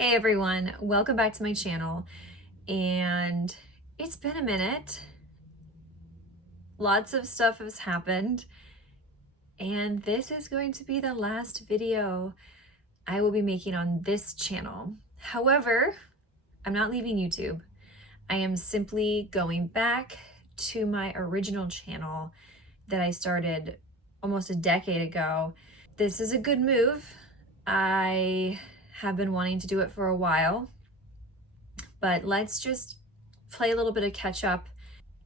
Hey everyone, welcome back to my channel. And it's been a minute. Lots of stuff has happened. And this is going to be the last video I will be making on this channel. However, I'm not leaving YouTube. I am simply going back to my original channel that I started almost a decade ago. This is a good move. I have been wanting to do it for a while, but let's just play a little bit of catch up.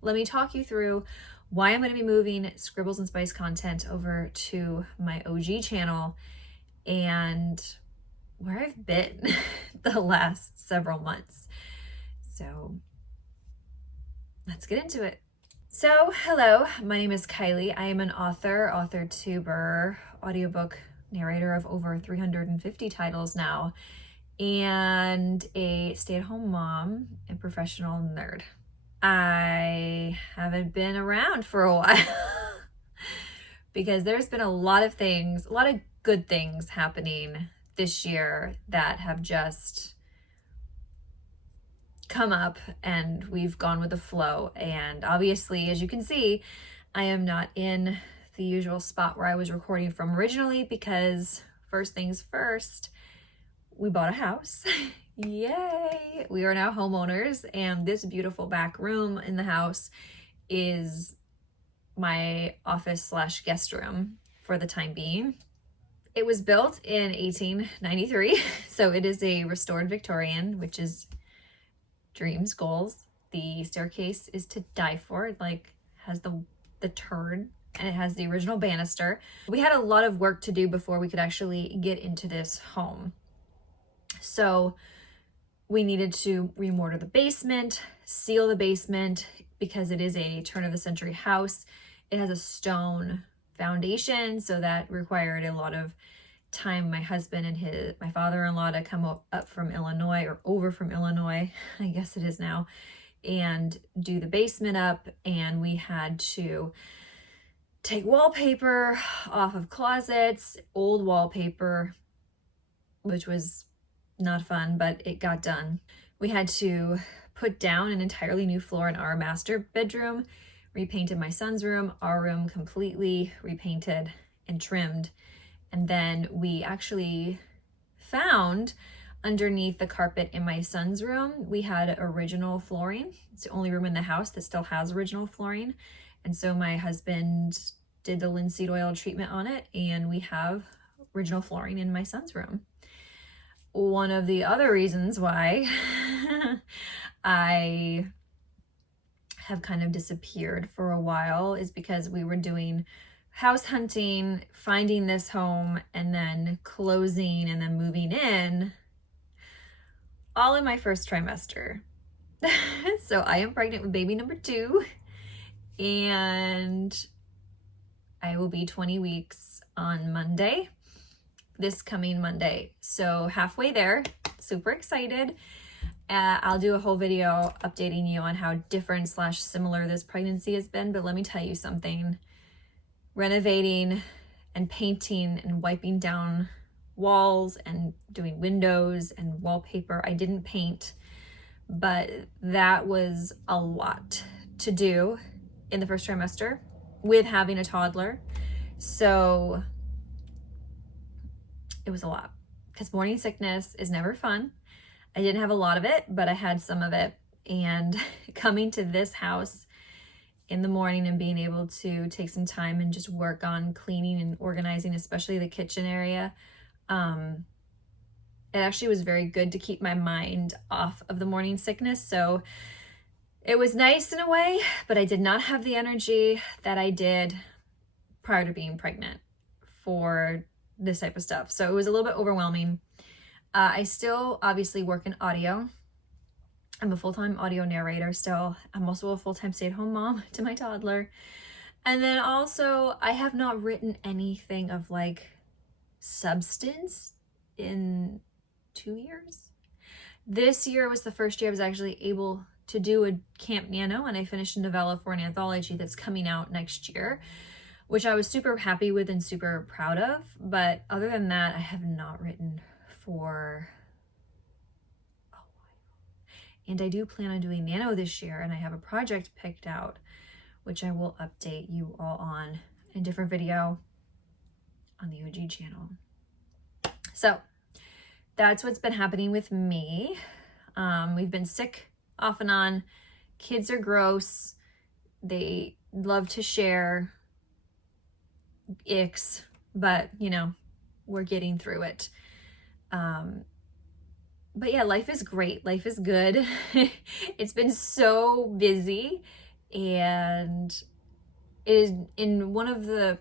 Let me talk you through why I'm going to be moving Scribbles and Spice content over to my OG channel and where I've been the last several months. So let's get into it. So hello, my name is Kylie. I am an author, tuber, audiobook narrator of over 350 titles now, and a stay-at-home mom and professional nerd. I haven't been around for a while because there's been a lot of things, a lot of good things happening this year that have just come up and we've gone with the flow. And obviously, as you can see, I am not in the usual spot where I was recording from originally because first things first, we bought a house. Yay! We are now homeowners, and this beautiful back room in the house is my office / guest room for the time being. It was built in 1893, so it is a restored Victorian, which is dreams, goals. The staircase is to die for. It has the turn, and it has the original banister. We had a lot of work to do before we could actually get into this home. So we needed to remortar the basement, seal the basement because it is a turn of the century house. It has a stone foundation, so that required a lot of time. My husband and my father-in-law to come up from Illinois, or over from Illinois, I guess it is now, and do the basement up. And we had to take wallpaper off of closets, old wallpaper, which was not fun, but it got done. We had to put down an entirely new floor in our master bedroom, repainted my son's room, our room completely repainted and trimmed. And then we actually found underneath the carpet in my son's room, we had original flooring. It's the only room in the house that still has original flooring. And so my husband did the linseed oil treatment on it, and we have original flooring in my son's room. One of the other reasons why I have kind of disappeared for a while is because we were doing house hunting, finding this home, and then closing and then moving in, all in my first trimester. So I am pregnant with baby number 2, and I will be 20 weeks on Monday, this coming Monday. So halfway there, super excited. I'll do a whole video updating you on how different / similar this pregnancy has been, but let me tell you something. Renovating and painting and wiping down walls and doing windows and wallpaper. I didn't paint, but that was a lot to do in the first trimester with having a toddler. So it was a lot because morning sickness is never fun. I didn't have a lot of it, but I had some of it. And coming to this house in the morning and being able to take some time and just work on cleaning and organizing, especially the kitchen area, it actually was very good to keep my mind off of the morning sickness. So it was nice in a way, but I did not have the energy that I did prior to being pregnant for this type of stuff. So it was a little bit overwhelming. I still obviously work in audio. I'm a full-time audio narrator still. I'm also a full-time stay-at-home mom to my toddler. And then also, I have not written anything of substance in 2 years. This year was the first year I was actually able to do a Camp Nano, and I finished a novella for an anthology that's coming out next year, which I was super happy with and super proud of. But other than that, I have not written for And I do plan on doing nano this year, and I have a project picked out, which I will update you all on in a different video on the OG channel. So that's what's been happening with me. We've been sick off and on. Kids are gross. They love to share. Icks, but you know, we're getting through it. But yeah, life is great. Life is good. It's been so busy, and it is one of the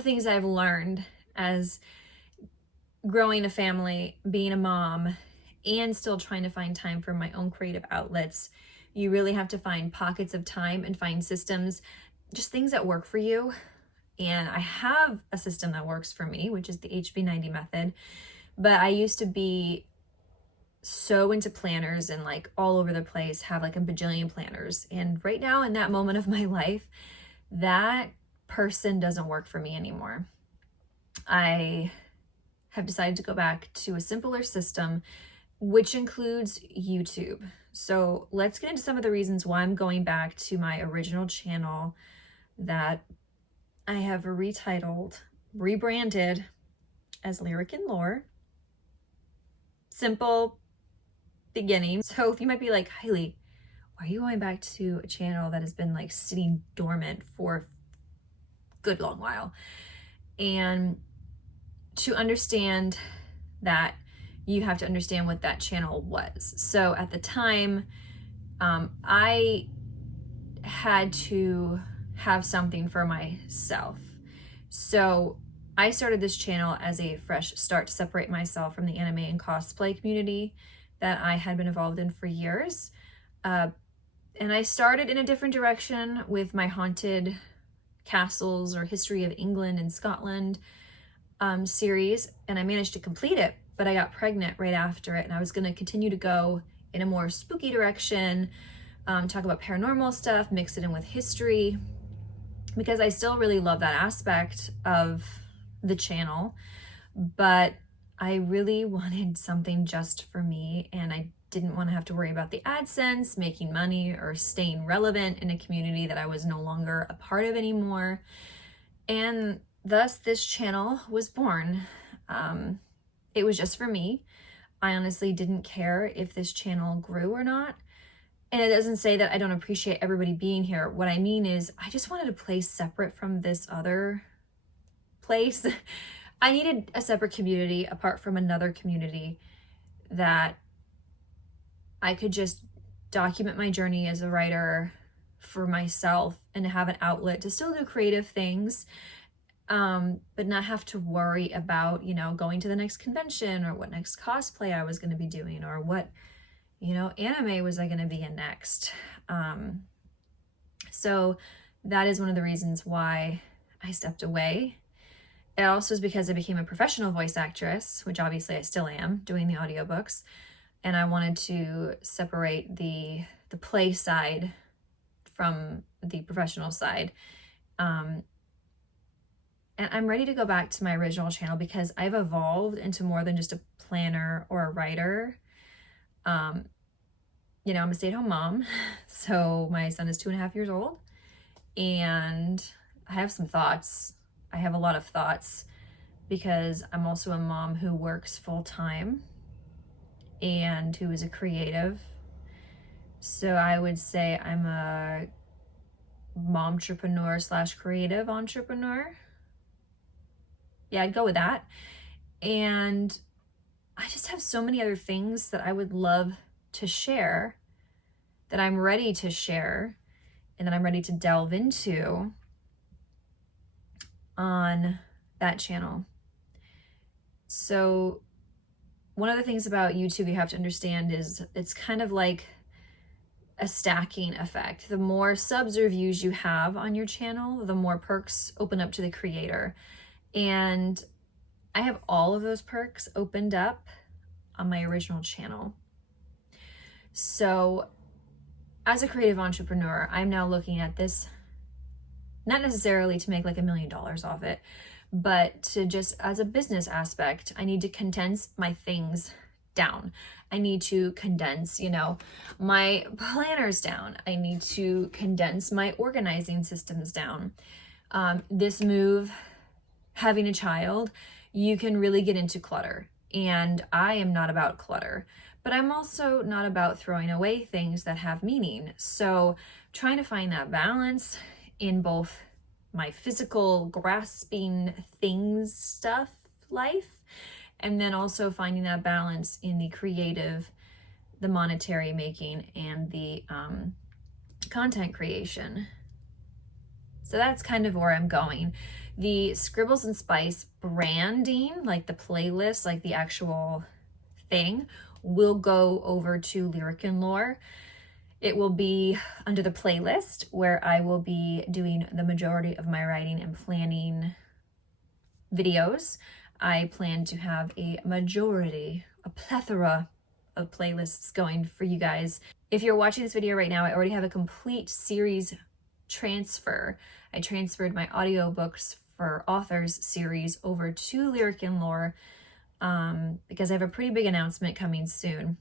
things I've learned as growing a family, being a mom, and still trying to find time for my own creative outlets. You really have to find pockets of time and find systems, just things that work for you. And I have a system that works for me, which is the HB90 method. But I used to be so into planners and like all over the place, have like a bajillion planners. And right now in that moment of my life, that person doesn't work for me anymore. I have decided to go back to a simpler system, which includes YouTube. So let's get into some of the reasons why I'm going back to my original channel that I have retitled, rebranded as Lyric and Lore. Simple beginning. So you might be like, Kylie, why are you going back to a channel that has been like sitting dormant for a good long while? And to understand that, you have to understand what that channel was. So at the time, I had to have something for myself. So I started this channel as a fresh start to separate myself from the anime and cosplay community that I had been involved in for years. And I started in a different direction with my haunted castles or history of England and Scotland series, and I managed to complete it, but I got pregnant right after it, and I was going to continue to go in a more spooky direction, talk about paranormal stuff, mix it in with history, because I still really love that aspect of the channel, but I really wanted something just for me, and I didn't want to have to worry about the AdSense, making money, or staying relevant in a community that I was no longer a part of anymore. And thus this channel was born. It was just for me. I honestly didn't care if this channel grew or not. And it doesn't say that I don't appreciate everybody being here. What I mean is I just wanted a place separate from this other place. I needed a separate community apart from another community that I could just document my journey as a writer for myself and have an outlet to still do creative things, but not have to worry about, you know, going to the next convention or what next cosplay I was going to be doing or what, you know, anime was I going to be in next. So that is one of the reasons why I stepped away. It also is because I became a professional voice actress, which obviously I still am, doing the audiobooks. And I wanted to separate the play side from the professional side. And I'm ready to go back to my original channel because I've evolved into more than just a planner or a writer. You know, I'm a stay-at-home mom, so my son is 2.5 years old, and I have some thoughts. I have a lot of thoughts because I'm also a mom who works full-time and who is a creative. So I would say I'm a momtrepreneur / creative entrepreneur. Yeah, I'd go with that. And I just have so many other things that I would love to share, that I'm ready to share, and that I'm ready to delve into on that channel. So one of the things about YouTube you have to understand is it's kind of like a stacking effect. The more subs or views you have on your channel, the more perks open up to the creator. And I have all of those perks opened up on my original channel. So as a creative entrepreneur, I'm now looking at this, not necessarily to make like $1 million off it, but to just as a business aspect, I need to condense my things down. I need to condense, my planners down. I need to condense my organizing systems down. This move, having a child, you can really get into clutter. And I am not about clutter, but I'm also not about throwing away things that have meaning. So trying to find that balance in both my physical grasping things stuff life, and then also finding that balance in the creative, the monetary making, and the content creation. So that's kind of where I'm going. The Scribbles and Spice branding, like the playlist, like the actual thing, will go over to Lyric and Lore. It will be under the playlist where I will be doing the majority of my writing and planning videos. I plan to have a plethora of playlists going for you guys. If you're watching this video right now, I already have a complete series transfer. I transferred my audiobooks for authors series over to Lyric and Lore because I have a pretty big announcement coming soon.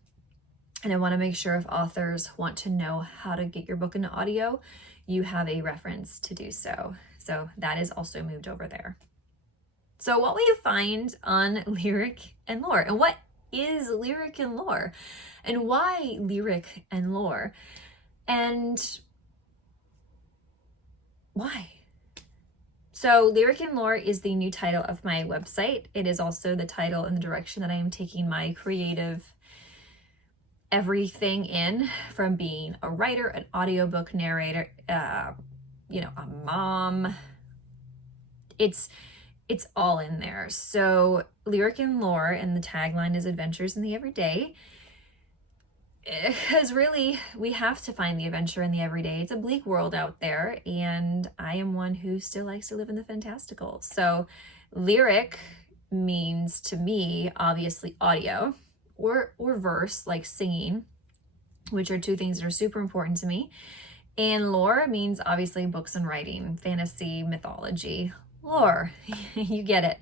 And I want to make sure if authors want to know how to get your book into audio, you have a reference to do so. So that is also moved over there. So what will you find on Lyric and Lore? And what is Lyric and Lore? And why Lyric and Lore? And why? So Lyric and Lore is the new title of my website. It is also the title and the direction that I am taking my creative everything in, from being a writer, an audiobook narrator, a mom. It's all in there. So Lyric and Lore, and the tagline is Adventures in the Everyday, because really we have to find the adventure in the everyday. It's a bleak world out there, and I am one who still likes to live in the fantastical. So lyric means to me obviously audio or verse, like singing, which are two things that are super important to me. And lore means obviously books and writing, fantasy, mythology, lore. You get it.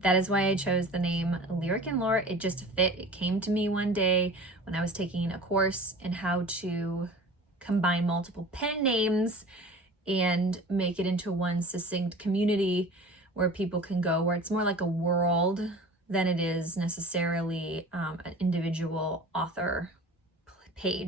That is why I chose the name Lyric and Lore. It just fit. It came to me one day when I was taking a course in how to combine multiple pen names and make it into one succinct community where people can go, where it's more like a world than it is necessarily an individual author page